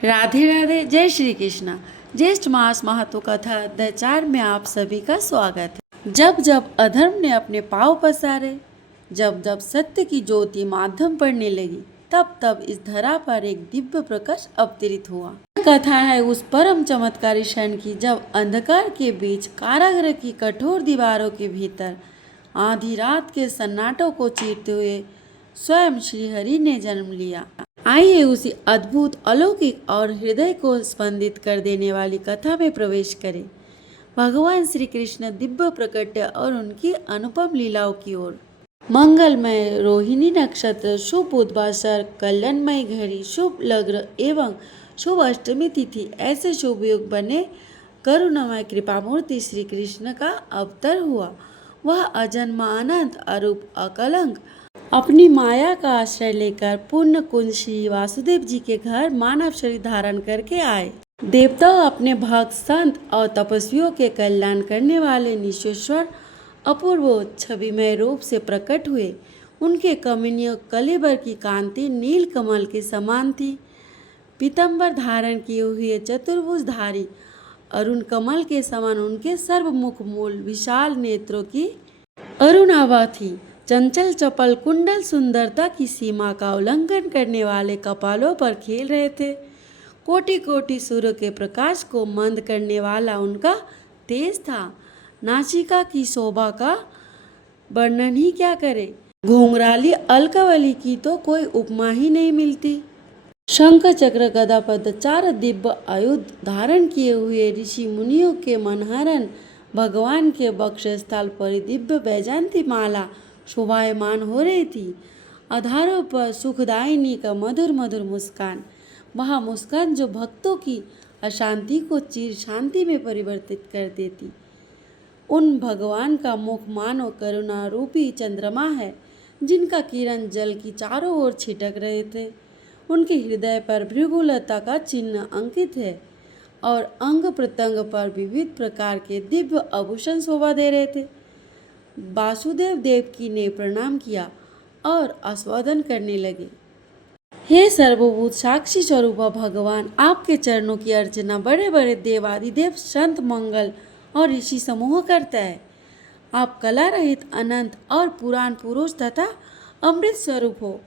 राधे राधे, जय श्री कृष्णा। ज्येष्ठ मास महत्व कथा अध्याय 4 में आप सभी का स्वागत है। जब जब अधर्म ने अपने पांव पसारे, जब जब सत्य की ज्योति माध्यम पड़ने लगी, तब तब इस धरा पर एक दिव्य प्रकाश अवतरित हुआ। कथा है उस परम चमत्कारी क्षण की, जब अंधकार के बीच कारागृह की कठोर दीवारों के भीतर आधी रात के सन्नाटों को चीरते हुए स्वयं श्री हरि ने जन्म लिया। आइए उसी अद्भुत, अलौकिक और हृदय को स्पंदित कर देने वाली कथा में प्रवेश करें। भगवान श्री कृष्ण दिव्य प्रकट्य और उनकी अनुपम लीलाओं की ओर। मंगलमय रोहिणी नक्षत्र, शुभ बुधवासर, कल्याणमय घड़ी, शुभ लग्न एवं शुभ अष्टमी तिथि, ऐसे शुभ योग बने करुणामय कृपामूर्ति श्री कृष्ण का अवतर हुआ। वह अजन्मा, अनंत, अरूप, अकलंक अपनी माया का आश्रय लेकर पूर्ण कुंज श्री वासुदेव जी के घर मानव शरीर धारण करके आए। देवता अपने भक्त, संत और तपस्वियों के कल्याण करने वाले निश्चेश्वर अपूर्व छविमय रूप से प्रकट हुए। उनके कमनीय कलेबर की कांति नील कमल के समान थी। पीतंबर धारण किए हुए चतुर्भुजधारी अरुण कमल के समान उनके सर्वमुख मूल विशाल नेत्रों की अरुणाभा थी। चंचल चपल कुंडल सुंदरता की सीमा का उल्लंघन करने वाले कपालों पर खेल रहे थे। कोटि कोटि सूर्य के प्रकाश को मंद करने वाला उनका तेज था। नासिका की शोभा का वर्णन ही क्या करे। घुंघराली अलकावली की तो कोई उपमा ही नहीं मिलती। शंख चक्र गदा पद्म चार दिव्य आयुध धारण किए हुए ऋषि मुनियों के मनहरण भगवान के वक्षस्थल पर दिव्य वैजयंती माला शोभायमान हो रही थी। आधारों पर सुखदायिनी का मधुर मधुर मुस्कान, वह मुस्कान जो भक्तों की अशांति को चिर शांति में परिवर्तित कर देती। उन भगवान का मुख मानो करुणा रूपी चंद्रमा है, जिनका किरण जल की चारों ओर छिटक रहे थे। उनके हृदय पर भृगुलता का चिन्ह अंकित है और अंग प्रत्यंग पर विविध प्रकार के दिव्य आभूषण शोभा दे रहे थे। वासुदेव देवकी ने प्रणाम किया और आस्वादन करने लगे। हे सर्वभूत साक्षी स्वरूप भगवान, आपके चरणों की अर्चना बड़े बड़े देवादिदेव, संत, मंगल और ऋषि समूह करता है। आप कला रहित, अनंत और पुराण पुरुष तथा अमृत स्वरूप हो।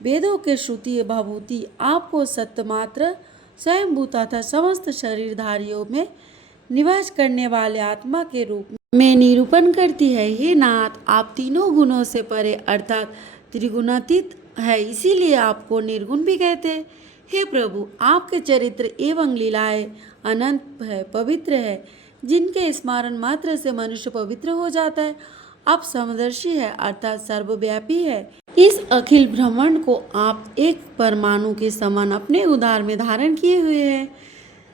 वेदों के श्रुति भाभूति आपको सत्यमात्र स्वयंभू तथा समस्त शरीरधारियों में निवास करने वाले आत्मा के रूप में निरूपण करती है। हे नाथ, आप तीनों गुणों से परे अर्थात त्रिगुणातीत है, इसीलिए आपको निर्गुण भी कहते हैं। हे प्रभु, आपके चरित्र एवं लीलाएं अनंत है, पवित्र है, जिनके स्मरण मात्र से मनुष्य पवित्र हो जाता है। आप समदर्शी है अर्थात सर्वव्यापी है। इस अखिल ब्रह्मांड को आप एक परमाणु के समान अपने उदर में धारण किए हुए हैं।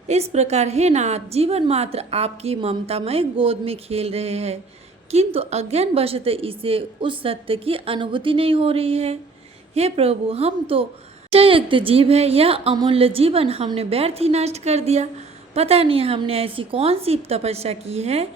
इस प्रकार हे नाथ, जीवन मात्र आपकी ममतामय गोद में खेल रहे हैं, किंतु अज्ञान वशत इसे उस सत्य की अनुभूति नहीं हो रही है। हे प्रभु, हम तो निश्चययुक्त जीव है, यह अमूल्य जीवन हमने व्यर्थ ही नष्ट कर दिया। पता नहीं हमने ऐसी कौन सी तपस्या की है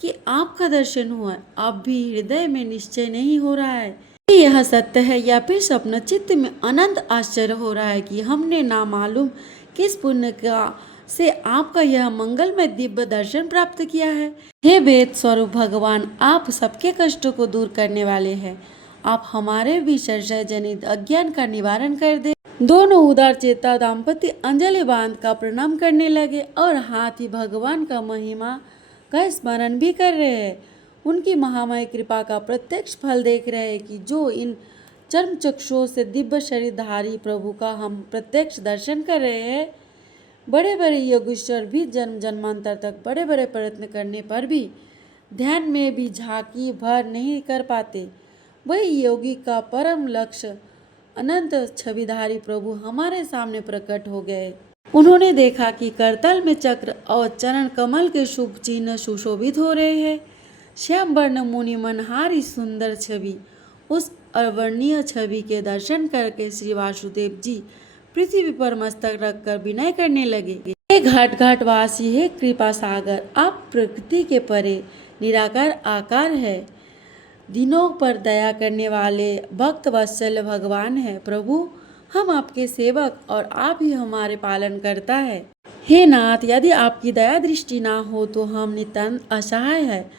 कि आपका दर्शन हुआ, अब भी हृदय में निश्चय नहीं हो रहा है कि यह सत्य है या फिर स्वप्न। चित्त में अनंत आश्चर्य हो रहा है कि हमने ना मालूम किस पुण्य का से आपका यह मंगलमय दिव्य दर्शन प्राप्त किया है। हे वेद स्वरूप भगवान, आप सबके कष्टों को दूर करने वाले हैं। आप हमारे भी संशय जनित अज्ञान का निवारण कर दे। दोनों उदार चेता दाम्पत्य अंजलि बांध का प्रणाम करने लगे और हाथ ही भगवान का महिमा का स्मरण भी कर रहे हैं। उनकी महामय कृपा का प्रत्यक्ष फल देख रहे हैं कि जो इन चर्म चक्षुओं से दिव्य शरीरधारी प्रभु का हम प्रत्यक्ष दर्शन कर रहे हैं। बड़े बड़े योगेश्वर भी जन्म जन्मांतर तक बड़े बड़े प्रयत्न करने पर भी ध्यान में भी झांकी भर नहीं कर पाते। वही योगी का परम लक्ष्य अनंत छविधारी प्रभु हमारे सामने प्रकट हो गए। उन्होंने देखा कि करतल में चक्र और चरण कमल के शुभ चिन्ह सुशोभित हो रहे हैं। श्याम वर्ण मुनि मनहारी सुंदर छवि, उस अवर्णीय छवि के दर्शन करके श्री वासुदेव जी पृथ्वी पर मस्तक रखकर विनय करने लगे। हे घाट घाट वासी, हे कृपा सागर, आप प्रकृति के परे निराकार आकार है, दिनों पर दया करने वाले भक्त वत्सल भगवान है। प्रभु, हम आपके सेवक और आप ही हमारे पालन करता है। हे नाथ, यदि आपकी दया दृष्टि ना हो तो हम नितांत असहाय है।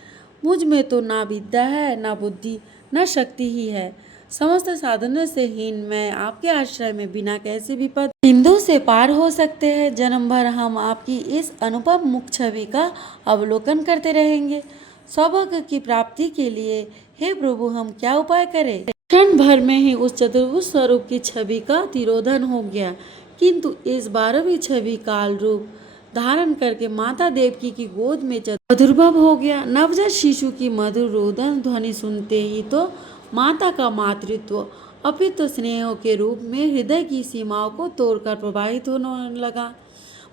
मुझ में तो ना विद्या है, ना बुद्धि, न शक्ति ही है। समस्त साधनों से हीन मैं आपके आश्रय में बिना कैसे विपद सिंधु से पार हो सकते हैं। जन्म भर हम आपकी इस अनुपम मुख छवि का अवलोकन करते रहेंगे। सौभाग्य की प्राप्ति के लिए हे प्रभु, हम क्या उपाय करें? क्षण भर में ही उस चतुर्भुज स्वरूप की छवि का तिरोधन हो गया, किंतु इस बार भी छवि काल रूप धारण करके माता देवकी की गोद में प्रादुर्भाव हो गया। नवजात शिशु की मधुर रोदन ध्वनि सुनते ही तो माता का मातृत्व अपित स्नेह के रूप में हृदय की सीमाओं को तोड़कर प्रवाहित होने लगा।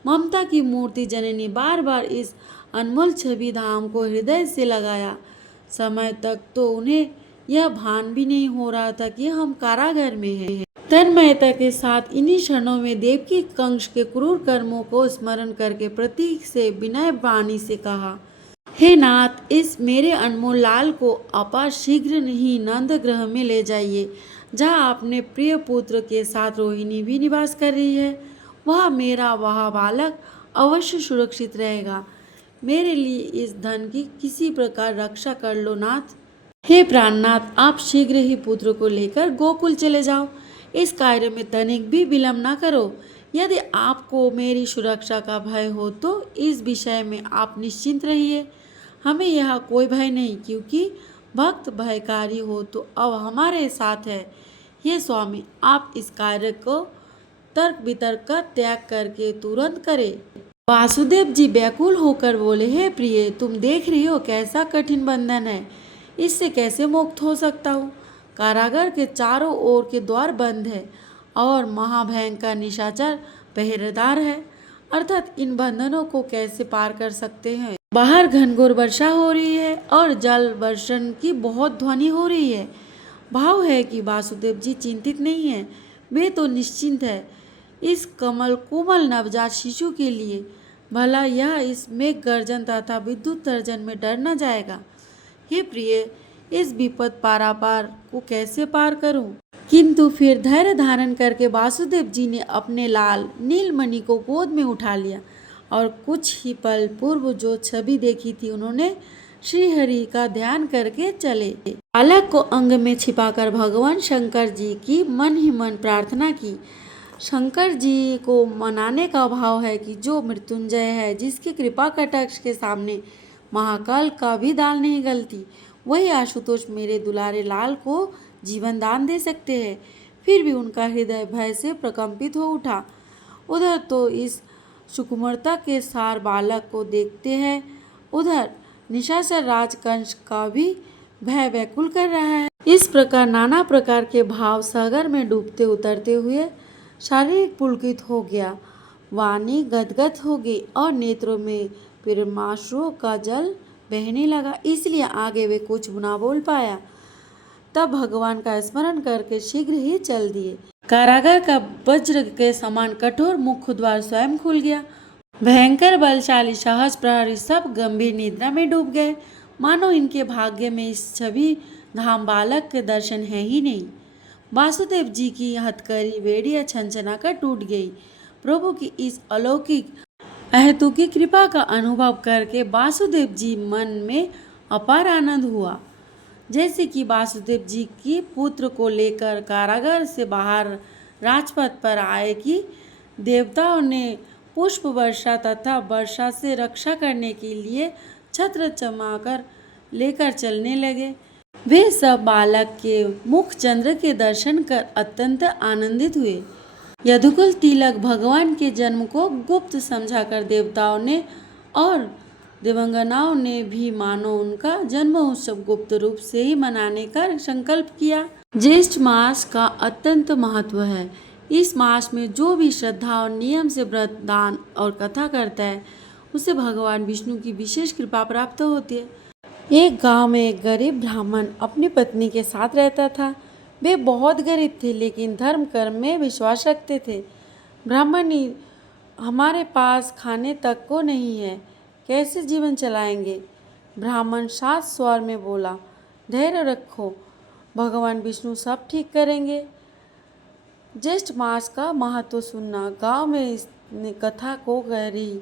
ममता की मूर्ति जननी बार बार इस अनमोल छवि धाम को हृदय से लगाया समय तक तो उन्हें यह भान भी नहीं हो रहा था कि हम कारागार में हैं। तन्मयता के साथ इन्हीं क्षणों में देवकी कंस के क्रूर कर्मों को स्मरण करके प्रतीक से विनय वाणी से कहा, हे नाथ, इस मेरे अनमोल लाल को अपार शीघ्र ही नंद ग्रह में ले जाइए, जहाँ अपने प्रिय पुत्र के साथ रोहिणी भी निवास कर रही है। वह मेरा वह बालक अवश्य सुरक्षित रहेगा। मेरे लिए इस धन की किसी प्रकार रक्षा कर लो नाथ। हे प्राणनाथ, आप शीघ्र ही पुत्र को लेकर गोकुल चले जाओ। इस कार्य में तनिक भी विलम्ब न करो। यदि आपको मेरी सुरक्षा का भय हो तो इस विषय में आप निश्चिंत रहिए। हमें यहाँ कोई भय नहीं, क्योंकि भक्त भयकारी हो तो अब हमारे साथ है। हे स्वामी, आप इस कार्य को तर्क वितर्क का त्याग करके तुरंत करें। वासुदेव जी व्याकुल होकर बोले, हे प्रिय, तुम देख रही हो कैसा कठिन बंधन है, इससे कैसे मुक्त हो सकता हूँ। कारागार के चारों ओर के द्वार बंद है और महाभयंकर निशाचर पहरेदार है, अर्थात इन बंधनों को कैसे पार कर सकते हैं। बाहर घनघोर वर्षा हो रही है और जल वर्षण की बहुत ध्वनि हो रही है। भाव है कि वासुदेव जी चिंतित नहीं है, वे तो निश्चिंत है इस कमल कोमल नवजात शिशु के लिए। भला यह इस मेघ गर्जन तथा विद्युत तर्जन में डर न जाएगा। हे प्रिय, इस विपद पारापार को कैसे पार करूं? किंतु फिर धैर्य धारण करके वासुदेव जी ने अपने लाल नीलमणि को गोद में उठा लिया और कुछ ही पल पूर्व जो छवि देखी थी उन्होंने श्रीहरि का ध्यान करके चले। बालक को अंग में छिपाकर भगवान शंकर जी की मन ही मन प्रार्थना की। शंकर जी को मनाने का भाव है कि जो मृत्युंजय है, जिसकी कृपा कटाक्ष के सामने महाकाल का भी दाल नहीं गलती, वही आशुतोष मेरे दुलारे लाल को जीवन दान दे सकते हैं। फिर भी उनका हृदय भय से प्रकंपित हो उठा। उधर तो इस सुकुमारता के सार बालक को देखते हैं, उधर निशाचर राजकंस का भी भय व्याकुल कर रहा है। इस प्रकार नाना प्रकार के भाव सागर में डूबते उतरते हुए शारीरिक पुलकित हो गया, वाणी गदगद हो गई और नेत्रों में प्रेमाश्रुओं का जल बहने लगा, इसलिए आगे वे कुछ ना बोल पाया। तब भगवान का स्मरण करके शीघ्र ही चल दिए। कारागार का वज्र के समान कठोर मुख्य द्वार स्वयं खुल गया। भयंकर बलशाली सहज प्रहरी सब गंभीर निद्रा में डूब गए, मानो इनके भाग्य में इस छवि धाम बालक के दर्शन है ही नहीं। वासुदेव जी की हथकड़ी बेड़िया छनछना कर टूट गई। प्रभु की इस अलौकिक अहेतुकी कृपा का अनुभव करके वासुदेव जी मन में अपार आनंद हुआ। जैसे कि वासुदेव जी की पुत्र को लेकर कारागार से बाहर राजपथ पर आए कि देवताओं ने पुष्प वर्षा तथा वर्षा से रक्षा करने के लिए छत्र चमाकर लेकर चलने लगे। वे सब बालक के मुख चंद्र के दर्शन कर अत्यंत आनंदित हुए। यदुकुल तिलक भगवान के जन्म को गुप्त समझाकर देवताओं ने और देवांगनाओं ने भी मानो उनका जन्म उत्सव गुप्त रूप से ही मनाने का संकल्प किया। ज्येष्ठ मास का अत्यंत महत्व है। इस मास में जो भी श्रद्धा और नियम से व्रत, दान और कथा करता है, उसे भगवान विष्णु की विशेष कृपा प्राप्त होती है। एक गांव में एक गरीब ब्राह्मण अपनी पत्नी के साथ रहता था। वे बहुत गरीब थे, लेकिन धर्म कर्म में विश्वास रखते थे। ब्राह्मणी, हमारे पास खाने तक को नहीं है, कैसे जीवन चलाएंगे? ब्राह्मण सात स्वर में बोला, धैर्य रखो, भगवान विष्णु सब ठीक करेंगे। ज्येष्ठ मास का महत्व सुनना। गांव में इस कथा को कह रही।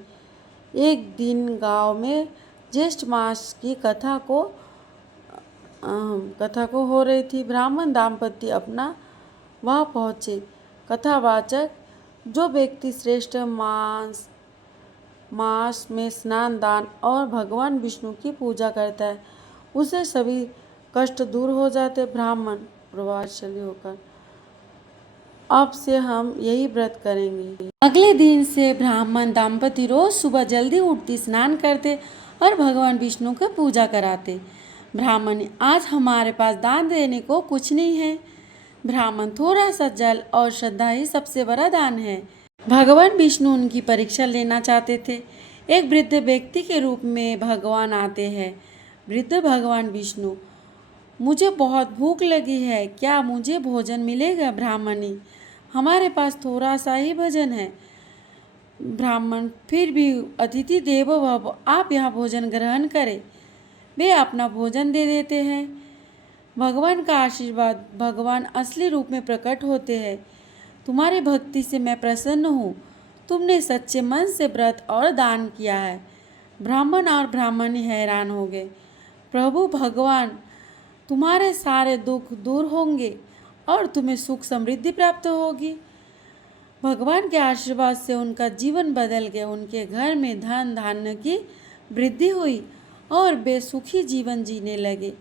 एक दिन गांव में ज्येष्ठ मास की कथा को हो रही थी। ब्राह्मण दाम्पत्य अपना वहाँ पहुँचे। कथावाचक: जो व्यक्ति श्रेष्ठ मास में स्नान, दान और भगवान विष्णु की पूजा करता है उसे सभी कष्ट दूर हो जाते। ब्राह्मण प्रभावशाली होकर: अब से हम यही व्रत करेंगे। अगले दिन से ब्राह्मण दाम्पत्य रोज सुबह जल्दी उठते, स्नान करते और भगवान विष्णु की पूजा कराते। ब्राह्मण: आज हमारे पास दान देने को कुछ नहीं है। ब्राह्मण: थोड़ा सा जल और श्रद्धा ही सबसे बड़ा दान है। भगवान विष्णु उनकी परीक्षा लेना चाहते थे। एक वृद्ध व्यक्ति के रूप में भगवान आते हैं। वृद्ध: भगवान विष्णु, मुझे बहुत भूख लगी है, क्या मुझे भोजन मिलेगा? ब्राह्मणी: हमारे पास थोड़ा सा ही भोजन है। ब्राह्मण: फिर भी अतिथि देवो भव, आप यहाँ भोजन ग्रहण करें। वे अपना भोजन दे देते हैं। भगवान का आशीर्वाद: भगवान असली रूप में प्रकट होते हैं। तुम्हारी भक्ति से मैं प्रसन्न हूँ। तुमने सच्चे मन से व्रत और दान किया है। ब्राह्मण और ब्राह्मणी हैरान हो गए। प्रभु भगवान, तुम्हारे सारे दुख दूर होंगे और तुम्हें सुख समृद्धि प्राप्त होगी। भगवान के आशीर्वाद से उनका जीवन बदल गया। उनके घर में धन धान्य की वृद्धि हुई और वे सुखी जीवन जीने लगे।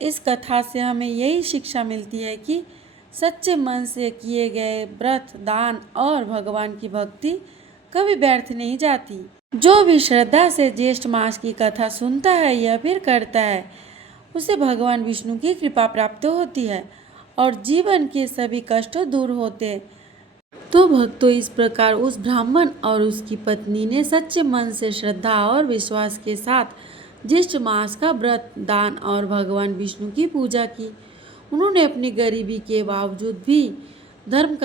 इस कथा से हमें यही शिक्षा मिलती है कि सच्चे मन से किए गए व्रत, दान और भगवान की भक्ति कभी व्यर्थ नहीं जाती। जो भी श्रद्धा से ज्येष्ठ मास की कथा सुनता है या फिर करता है उसे भगवान विष्णु की कृपा प्राप्त होती है और जीवन के सभी कष्ट दूर होते हैं। तो भक्तों, इस प्रकार उस ब्राह्मण और उसकी पत्नी ने सच्चे मन से, श्रद्धा और विश्वास के साथ ज्येष्ठ मास का व्रत, दान और भगवान विष्णु की पूजा की। उन्होंने अपनी गरीबी के बावजूद भी धर्म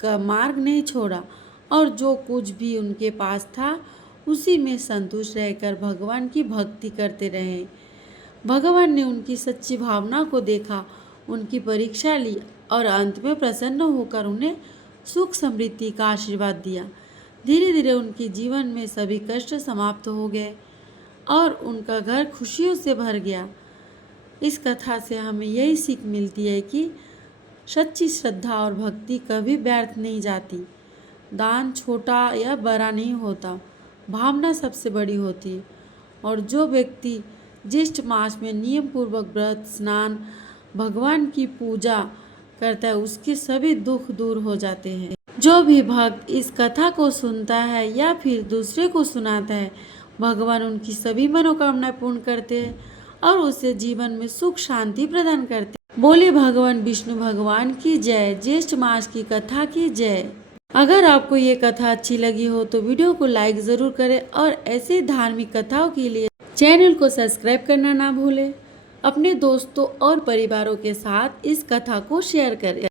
का मार्ग नहीं छोड़ा और जो कुछ भी उनके पास था उसी में संतुष्ट रहकर भगवान की भक्ति करते रहे। भगवान ने उनकी सच्ची भावना को देखा, उनकी परीक्षा ली और अंत में प्रसन्न होकर उन्हें सुख समृद्धि का आशीर्वाद दिया। धीरे धीरे उनके जीवन में सभी कष्ट समाप्त हो गए और उनका घर खुशियों से भर गया। इस कथा से हमें यही सीख मिलती है कि सच्ची श्रद्धा और भक्ति कभी व्यर्थ नहीं जाती। दान छोटा या बड़ा नहीं होता, भावना सबसे बड़ी होती है। और जो व्यक्ति ज्येष्ठ मास में नियम पूर्वक व्रत, स्नान, भगवान की पूजा करता है उसके सभी दुख दूर हो जाते हैं। जो भी भक्त इस कथा को सुनता है या फिर दूसरे को सुनाता है, भगवान उनकी सभी मनोकामनाएं पूर्ण करते हैं और उसे जीवन में सुख शांति प्रदान करते हैं। बोले भगवान विष्णु भगवान की जय। ज्येष्ठ मास की कथा की जय। अगर आपको ये कथा अच्छी लगी हो तो वीडियो को लाइक ज़रूर करें और ऐसे धार्मिक कथाओं के लिए चैनल को सब्सक्राइब करना ना भूलें। अपने दोस्तों और परिवारों के साथ इस कथा को शेयर करें।